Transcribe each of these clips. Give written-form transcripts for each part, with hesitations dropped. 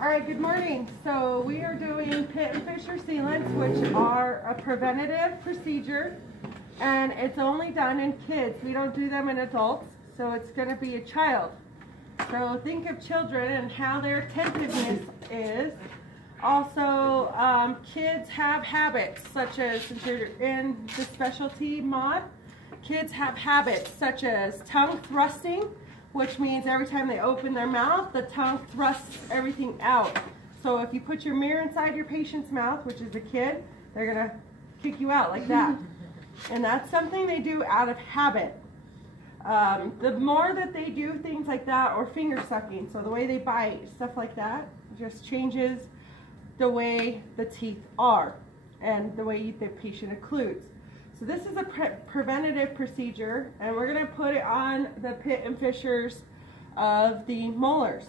All right, good morning. So we are doing pit and fissure sealants, which are a preventative procedure, and it's only done in kids. We don't do them in adults, so it's going to be a child. So think of children and how their attentiveness is. Also, kids have habits, such as, since you're in the specialty mod, kids have habits such as tongue thrusting, which means every time they open their mouth, the tongue thrusts everything out. So if you put your mirror inside your patient's mouth, which is a kid, they're going to kick you out like that. And that's something they do out of habit. The more that they do things like that, or finger sucking, so the way they bite, stuff like that, just changes the way the teeth are and the way the patient occludes. So this is a preventative procedure, and we're going to put it on the pit and fissures of the molars.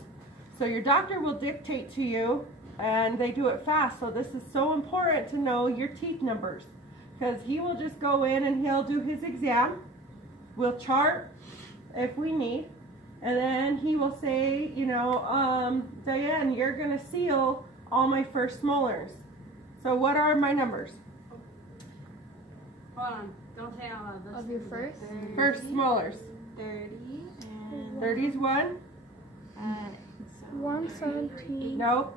So your doctor will dictate to you, and they do it fast. So this is so important to know your teeth numbers, because he will just go in and he'll do his exam. We'll chart if we need, and then he will say, you know, Diane, you're going to seal all my first molars. So what are my numbers? Hold on, don't say it out loud. Of your first? 30, First molars. 30 and 30 is 1. 117. No.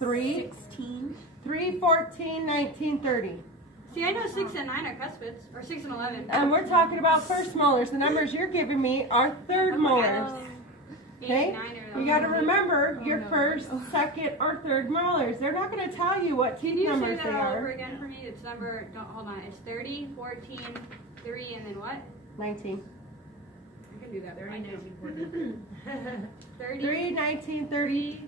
3. 16. 3, 14, 19, 30. See, I know 6 and 9 are cuspids, or 6 and 11. And we're talking about first molars. The numbers you're giving me are third molars. Okay? You got to remember your first, second, or third molars. They're not going to tell you what Can teeth you numbers say they that all over are. again for me? It's number, don't, hold on, it's 30, 14, 3, and then what? 19. I can do that. 30, 19, 14. 30, 3, 19, 30.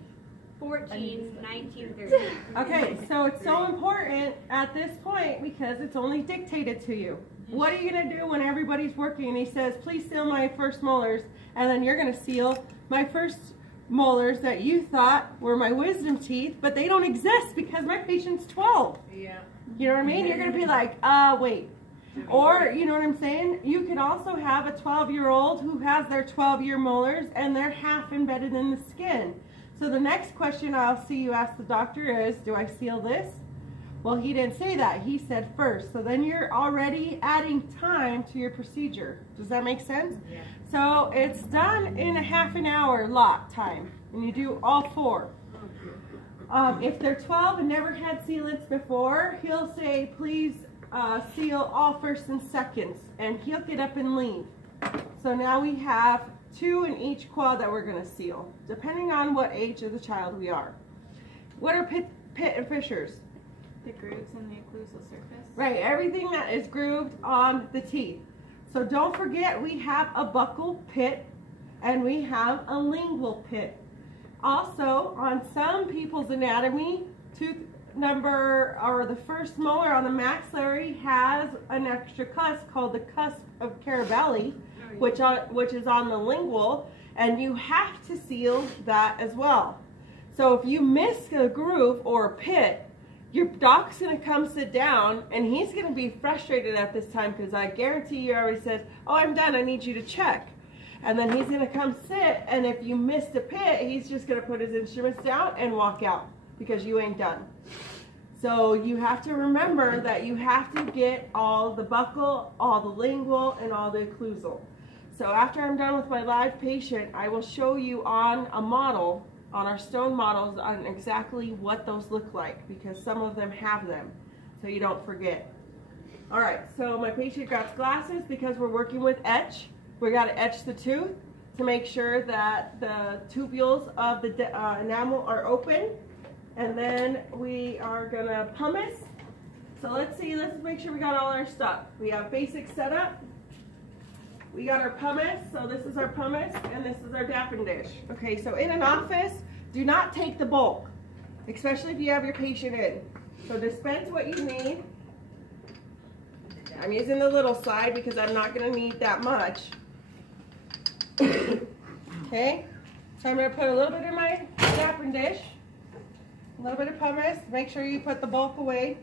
14, 19, 30. Okay, so it's so important at this point because it's only dictated to you. What are you going to do when everybody's working and he says, please seal my first molars, and then you're going to seal my first molars that you thought were my wisdom teeth, but they don't exist because my patient's 12. Yeah. You know what I mean? You're going to be like, wait. Or, you know what I'm saying? You can also have a 12-year-old who has their 12-year molars and they're half embedded in the skin. So the next question I'll see you ask the doctor is, do I seal this? Well, he didn't say that. He said first. So then you're already adding time to your procedure. Does that make sense? Yeah. So it's done in a half an hour lot time, and you do all 4. If they're 12 and never had sealants before, he'll say, please seal all first and seconds, and he'll get up and leave. So now we have 2 in each quad that we're going to seal, depending on what age of the child we are. What are pit and fissures? The grooves in the occlusal surface. Right, everything that is grooved on the teeth. So don't forget, we have a buccal pit and we have a lingual pit. Also, on some people's anatomy, tooth number, or the first molar on the maxillary has an extra cusp called the cusp of Carabelli, which is on the lingual, and you have to seal that as well. So if you miss a groove or a pit, your doc's going to come sit down, and he's going to be frustrated at this time because I guarantee you already says, oh, I'm done, I need you to check. And then he's going to come sit, and if you missed a pit, he's just going to put his instruments down and walk out because you ain't done. So you have to remember that you have to get all the buccal, all the lingual, and all the occlusal. So after I'm done with my live patient, I will show you on a model, on our stone models, on exactly what those look like, because some of them have them, so you don't forget. All right, so my patient got glasses because we're working with etch. We got to etch the tooth to make sure that the tubules of the enamel are open, and then we are gonna pumice. So let's make sure we got all our stuff. We have basic setup. We got our pumice, so this is our pumice, and this is our dapping dish. Okay, so in an office, do not take the bulk, especially if you have your patient in. So dispense what you need. I'm using the little side because I'm not going to need that much. Okay, so I'm going to put a little bit in my dapping dish, a little bit of pumice. Make sure you put the bulk away.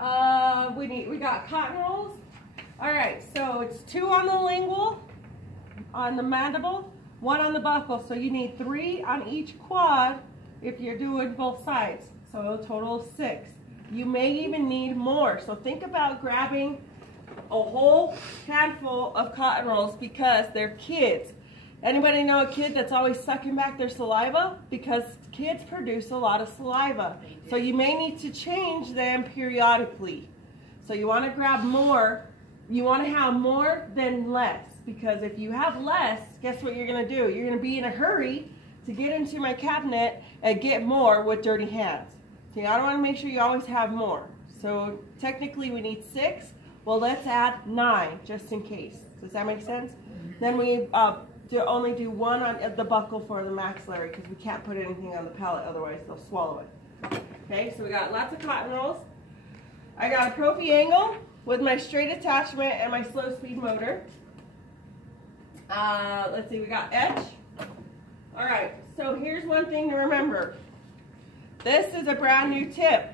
We got cotton rolls. All right, so it's 2 on the lingual, on the mandible, 1 on the buckle. So you need 3 on each quad if you're doing both sides. So a total of 6. You may even need more. So think about grabbing a whole handful of cotton rolls because they're kids. Anybody know a kid that's always sucking back their saliva? Because kids produce a lot of saliva. So you may need to change them periodically. So you want to grab more. You want to have more than less. Because if you have less, guess what you're going to do? You're going to be in a hurry to get into my cabinet and get more with dirty hands. So I want to make sure you always have more. So technically we need 6. Well, let's add 9 just in case. Does that make sense? Then we only do 1 on the buckle for the maxillary because we can't put anything on the palate, otherwise they'll swallow it. Okay, so we got lots of cotton rolls. I got a Profi angle with my straight attachment and my slow speed motor. Let's see, we got etch. All right, so here's one thing to remember. This is a brand new tip.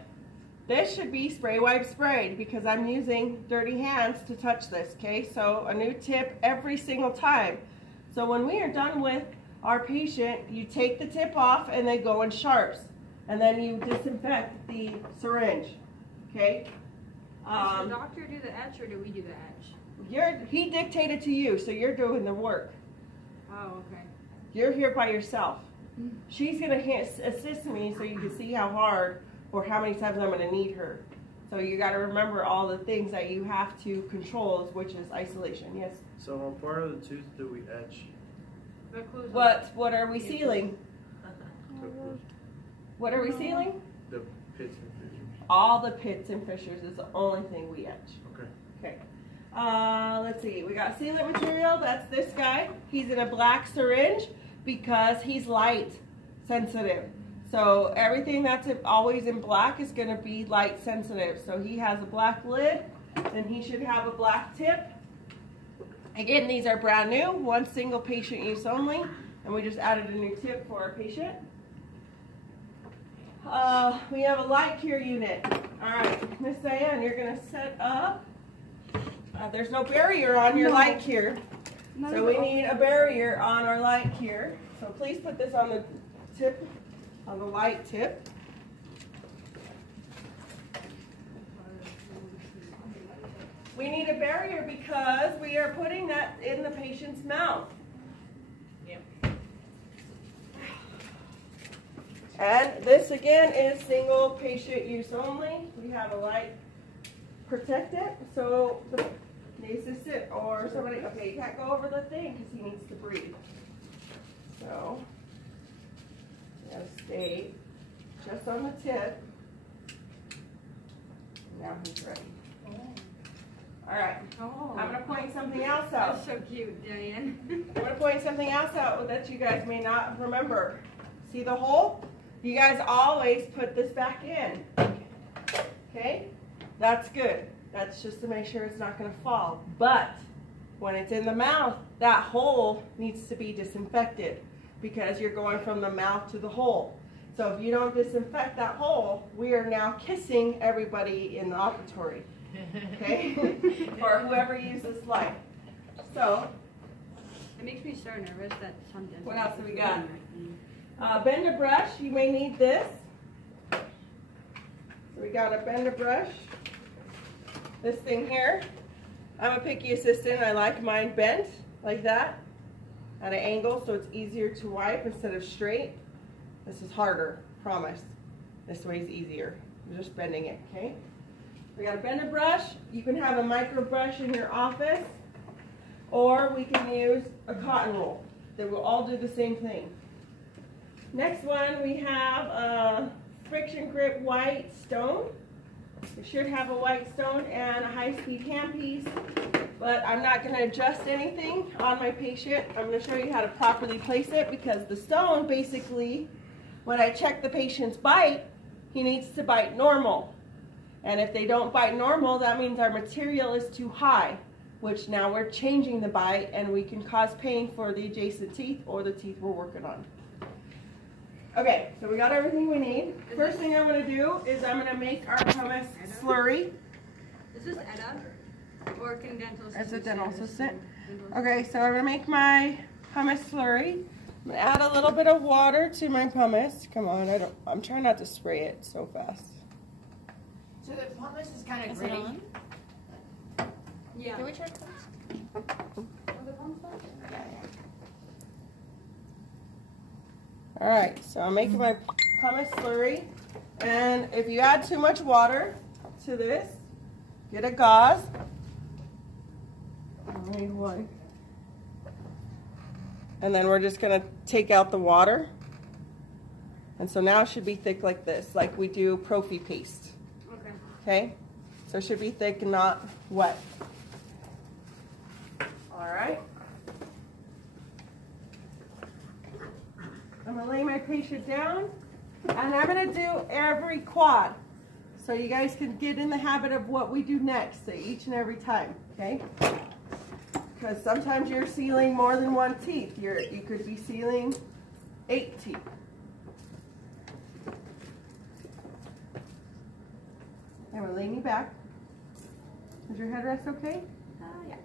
This should be spray wipe sprayed because I'm using dirty hands to touch this, okay? So a new tip every single time. So when we are done with our patient, you take the tip off and they go in sharps. And then you disinfect the syringe, okay? Does the doctor do the etch or do we do the etch? He dictated to you, so you're doing the work. Oh, okay. You're here by yourself. She's going to assist me so you can see how hard or how many times I'm going to need her. So you got to remember all the things that you have to control, which is isolation. Yes? So on part of the tooth do we etch? What are we sealing? What are we sealing? The pits and fissures. All the pits and fissures is the only thing we etch. Okay. Okay. Let's see. We got sealant material. That's this guy. He's in a black syringe because he's light sensitive. So everything that's always in black is going to be light sensitive. So he has a black lid and he should have a black tip. Again, these are brand new, 1 single patient use only, and we just added a new tip for our patient. We have a light cure unit. All right, Miss Diane, you're going to set up. There's no barrier on your light cure, so we need a barrier on our light cure. So please put this on the tip, on the light tip. We need a barrier because we are putting that in the patient's mouth. Yep. And this again is single patient use only. We have a light protectant, so the assistant or somebody, okay, you can't go over the thing because he needs to breathe. So, you gotta stay just on the tip. Now he's ready. All right, I'm going to point something else out. That's so cute, Diane. I'm going to point something else out that you guys may not remember. See the hole? You guys always put this back in. Okay? That's good. That's just to make sure it's not going to fall. But when it's in the mouth, that hole needs to be disinfected because you're going from the mouth to the hole. So if you don't disinfect that hole, we are now kissing everybody in the operatory. Okay? Or whoever uses light. So, it makes me so nervous that something. What else do we got? Bender brush, you may need this. So we got a bender brush. This thing here. I'm a picky assistant. I like mine bent like that at an angle so it's easier to wipe instead of straight. This is harder, promise. This way is easier. We're just bending it, okay? We got a bender brush. You can have a micro brush in your office, or we can use a cotton roll. They will all do the same thing. Next one, we have a friction grip white stone. We should have a white stone and a high-speed handpiece, but I'm not going to adjust anything on my patient. I'm going to show you how to properly place it because the stone, basically, when I check the patient's bite, he needs to bite normal. And if they don't bite normal, that means our material is too high, which now we're changing the bite and we can cause pain for the adjacent teeth or the teeth we're working on. Okay, so we got everything we need. First thing I'm going to do is I'm going to make our pumice slurry. Is this Etta or can dental assistant? As a dental assistant. Okay, so I'm going to make my pumice slurry. I'm gonna add a little bit of water to my pumice. Come on, I'm trying not to spray it so fast. So the pumice is kind of gritty. Yeah. Can we try pumice? All right, so I'm making my pumice slurry, and if you add too much water to this, get a gauze. I made one. And then we're just gonna take out the water. And so now it should be thick like this, like we do prophy paste. Okay. Okay? So it should be thick and not wet. All right. I'm gonna lay my patient down, and I'm gonna do every quad. So you guys can get in the habit of what we do next, so each and every time, okay? Because sometimes you're sealing more than one teeth. You could be sealing 8 teeth. I'm gonna lay me back. Is your headrest okay? Yeah.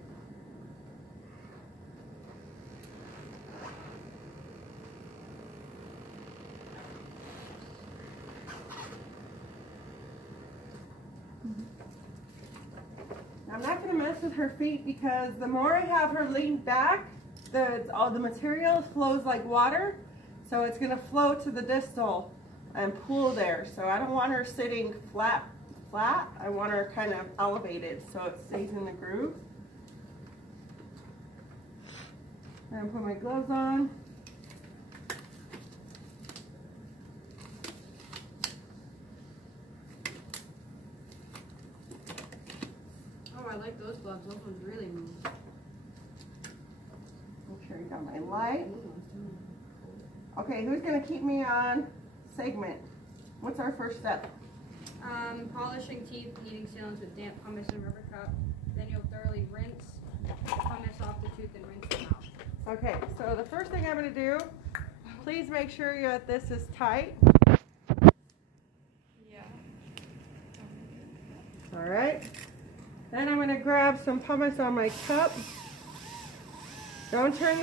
I'm not going to mess with her feet because the more I have her leaned back, all the material flows like water, so it's going to flow to the distal and pool there. So I don't want her sitting flat. I want her kind of elevated so it stays in the groove. I'm going to put my gloves on. Oh, I like those gloves. Those ones really move. Make sure you got my light. Okay, who's going to keep me on segment? What's our first step? Polishing teeth, heating sealants with damp pumice and rubber cup. Then you'll thoroughly rinse pumice off the tooth and rinse them out. Okay, so the first thing I'm going to do, please make sure that this is tight. Yeah. All right. Then I'm going to grab some pumice on my cup. Don't turn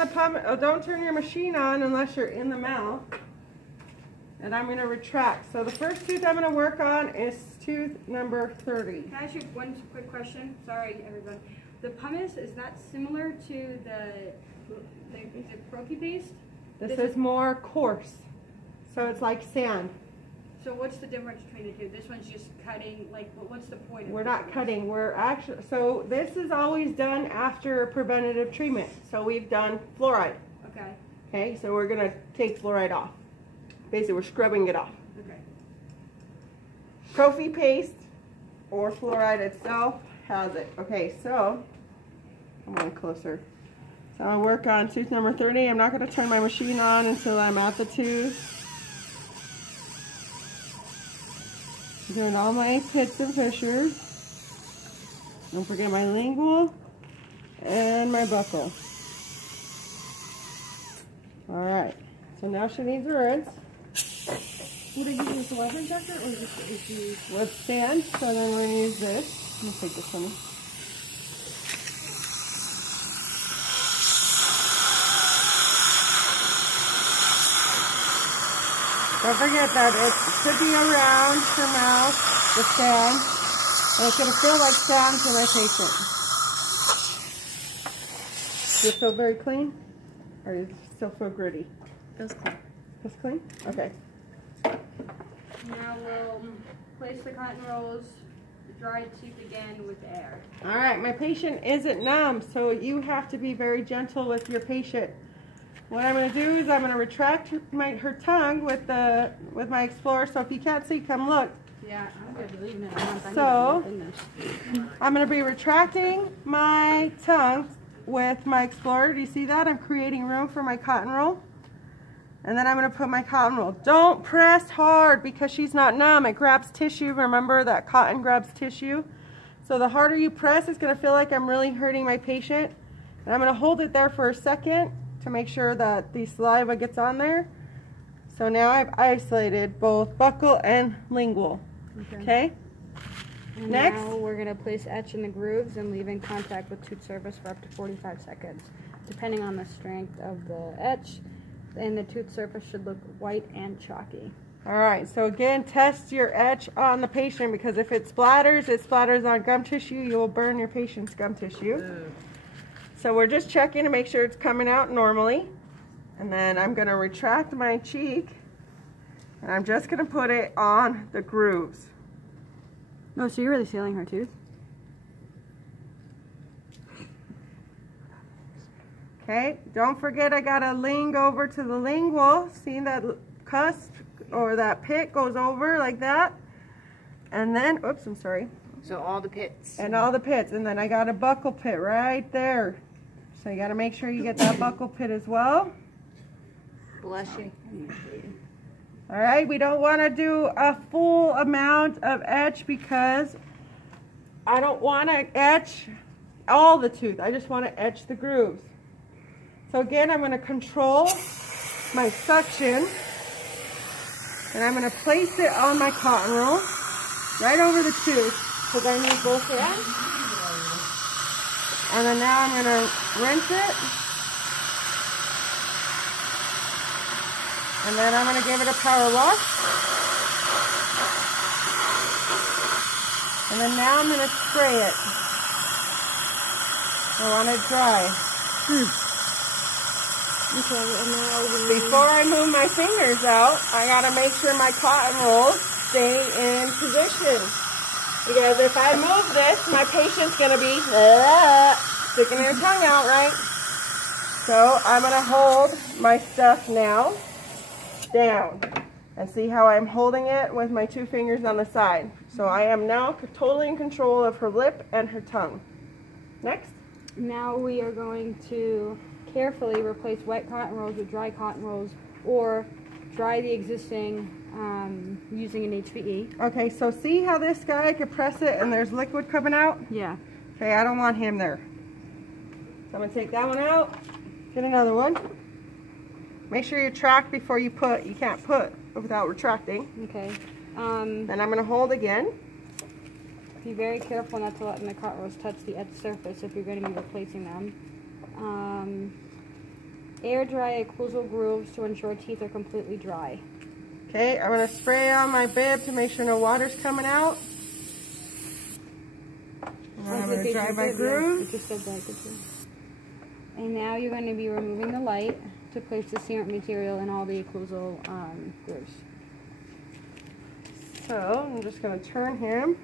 don't turn your machine on unless you're in the mouth. And I'm going to retract. So the first tooth I'm going to work on is tooth number 30. Can I ask you one quick question? Sorry, everyone. The pumice, is that similar to the prophy paste? This is more coarse. So it's like sand. So what's the difference between the two? This one's just cutting, like, what's the point of We're the not pumice? cutting. We're actually, so this is always done after preventative treatment. So we've done fluoride. Okay. Okay, so we're going to take fluoride off. Basically, we're scrubbing it off. Okay. Prophy paste or fluoride itself has it. Okay, so I'm going closer. So I'll work on tooth number 30. I'm not going to turn my machine on until I'm at the tooth. I'm doing all my pits and fissures. Don't forget my lingual and my buccal. All right. So now she needs a rinse. What are you using, the saliva injector or just with sand? So then we're going to use this. Let me take this one. Don't forget that it should be around her mouth, the sand, and it's going to feel like sand to my patient. Does it feel very clean? Or does it still feel gritty? Feels clean. Feels clean? Okay. Now we'll place the cotton rolls, dry teeth again with air. All right, my patient isn't numb, so you have to be very gentle with your patient. What I'm going to do is I'm going to retract her tongue with my Explorer. So if you can't see, come look. Yeah, I'm going to be leaving it a month. So I'm going to be retracting my tongue with my Explorer. Do you see that? I'm creating room for my cotton roll. And then I'm going to put my cotton roll. Don't press hard because she's not numb. It grabs tissue. Remember that cotton grabs tissue. So the harder you press, it's going to feel like I'm really hurting my patient. And I'm going to hold it there for a second to make sure that the saliva gets on there. So now I've isolated both buccal and lingual. Okay? Next. Now we're going to place etch in the grooves and leave in contact with tooth surface for up to 45 seconds. depending on the strength of the etch, and the tooth surface should look white and chalky. All right, so again, test your etch on the patient, because if it splatters on gum tissue, you will burn your patient's gum tissue. So we're just checking to make sure it's coming out normally. And then I'm going to retract my cheek, and I'm just going to put it on the grooves. Oh, so you're really sealing her tooth? Okay, don't forget I got to ling over to the lingual. See that cusp or that pit goes over like that? And then, oops, I'm sorry. So all the pits. And all the pits. And then I got a buccal pit right there. So you got to make sure you get that buccal pit as well. Blushing. All right, we don't want to do a full amount of etch because I don't want to etch all the tooth. I just want to etch the grooves. So again, I'm going to control my suction, and I'm going to place it on my cotton roll right over the tooth because I need both hands. And then now I'm going to rinse it. And then I'm going to give it a power wash. And then now I'm going to spray it. I want it dry. Okay, and now Before I move my fingers out, I got to make sure my cotton rolls stay in position. Because if I move this, my patient's going to be sticking their tongue out, right? So I'm going to hold my stuff now down. And see how I'm holding it with my two fingers on the side. So I am now totally in control of her lip and her tongue. Next. now we are going to carefully replace wet cotton rolls with dry cotton rolls, or dry the existing using an HVE. Okay, so see how this guy, I could press it and there's liquid coming out? Yeah. Okay, I don't want him there. So I'm going to take that one out, get another one. Make sure you track before you put. You can't put without retracting. Okay. Then I'm going to hold again. Be very careful not to let the cotton rolls touch the edge surface if you're going to be replacing them. Air dry occlusal grooves to ensure teeth are completely dry. Okay, I'm going to spray on my bib to make sure no water's coming out. And I'm going to dry my grooves. And now you're going to be removing the light to place the sealant material in all the occlusal grooves. So I'm just going to turn him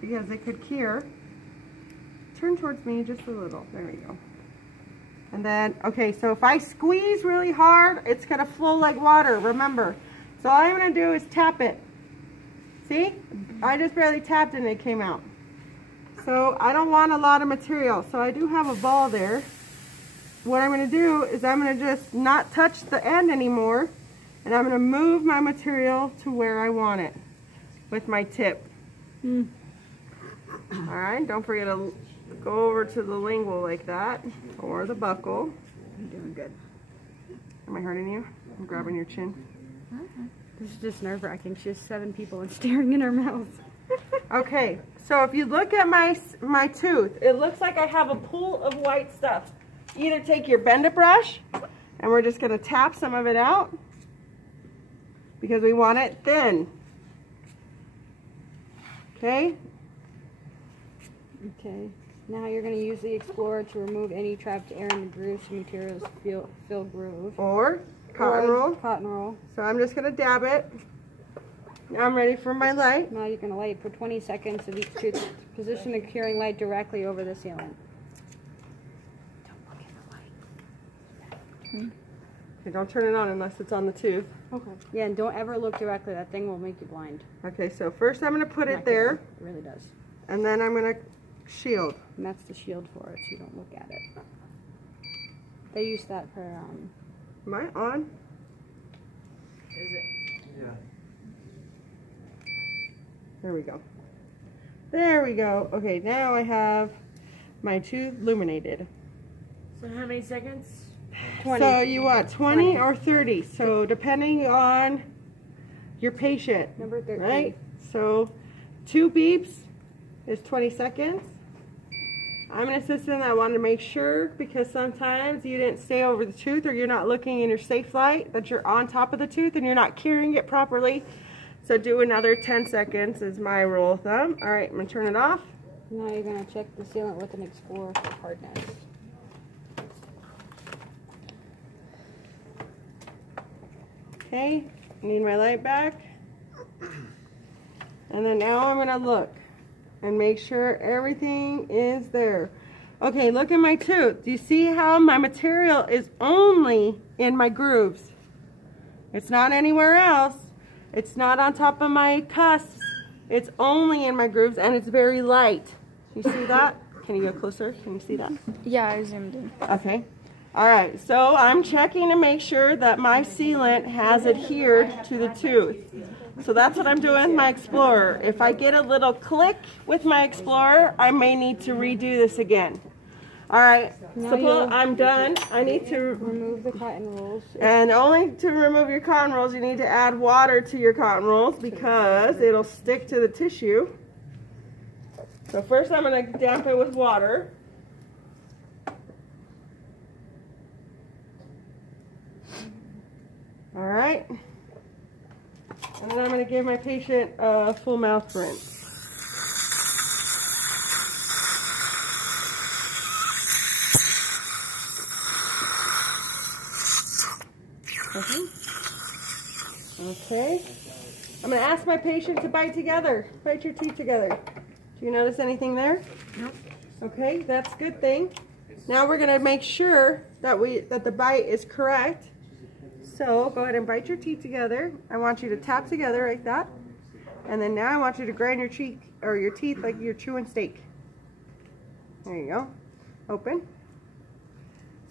because it could cure. Turn towards me just a little. There we go. And then, okay, so if I squeeze really hard, it's going to flow like water, remember. So all I'm going to do is tap it. See? I just barely tapped it and it came out. So I don't want a lot of material. So I do have a ball there. What I'm going to do is I'm going to just not touch the end anymore, and I'm going to move my material to where I want it with my tip. Alright, don't forget to go over to the lingual like that, or the buccal. You're doing good. Am I hurting you? I'm grabbing your chin. This is just nerve-wracking. She has 7 people and staring in her mouth. Okay, so if you look at my tooth, it looks like I have a pool of white stuff. Either take your bend-it brush, and we're just going to tap some of it out, because we want it thin. Okay? Okay. Now you're going to use the Explorer to remove any trapped air in the grooves so materials fill groove. Or cotton roll. Cotton roll. So I'm just going to dab it. Now I'm ready for my light. Now you're going to light for 20 seconds of each tooth. Position the curing light directly over the sealant. Okay, don't turn it on unless it's on the tooth. Okay. Yeah, and don't ever look directly. That thing will make you blind. Okay, so first I'm going to put it there. It really does. And then I'm going to shield. And that's the shield for it, so you don't look at it. They use that for, Am I on? Is it? Yeah. There we go. There we go. Okay, now I have my tooth illuminated. So how many seconds? 20. So you want 20 or 30? So depending on your patient. Number 13. Right? So 2 beeps is 20 seconds. I'm an assistant. I wanted to make sure because sometimes you didn't stay over the tooth or you're not looking in your safe light that you're on top of the tooth and you're not curing it properly. So do another 10 seconds is my rule of thumb. All right, I'm going to turn it off. Now you're going to check the sealant with an Explorer for hardness. Okay, need my light back. And then now I'm going to look and make sure everything is there. Okay, look at my tooth. Do you see how my material is only in my grooves? It's not anywhere else. It's not on top of my cusps. It's only in my grooves and it's very light. You see that? Can you go closer? Can you see that? Yeah, I zoomed in. Okay. All right, so I'm checking to make sure that my sealant has adhered to the tooth. So that's what I'm doing with my Explorer. If I get a little click with my Explorer, I may need to redo this again. All right, suppose I'm done. I need to remove the cotton rolls. And only to remove your cotton rolls, you need to add water to your cotton rolls because it'll stick to the tissue. So first I'm going to damp it with water. All right. And then I'm going to give my patient a full mouth rinse. Okay. I'm going to ask my patient to bite together. Bite your teeth together. Do you notice anything there? Nope. Okay, that's a good thing. Now we're going to make sure that the bite is correct. So go ahead and bite your teeth together. I want you to tap together like that. And then now I want you to grind your cheek or your teeth like you're chewing steak. There you go. Open.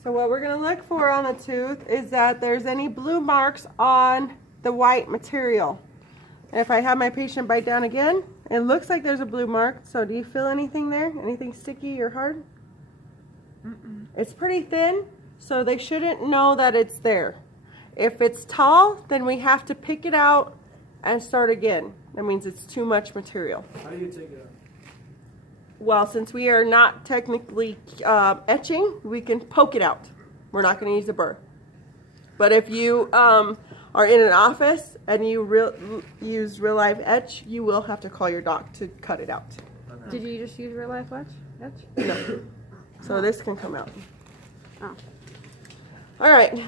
So what we're going to look for on the tooth is that there's any blue marks on the white material. And if I have my patient bite down again, it looks like there's a blue mark. So do you feel anything there? Anything sticky or hard? Mm-mm. It's pretty thin, so they shouldn't know that it's there. If it's tall, then we have to pick it out and start again. That means it's too much material. How do you take it out? Well, since we are not technically etching, we can poke it out. We're not going to use a burr. But if you are in an office and you use real life etch, you will have to call your doc to cut it out. Did you just use real life etch? No. So this can come out. Oh. All right.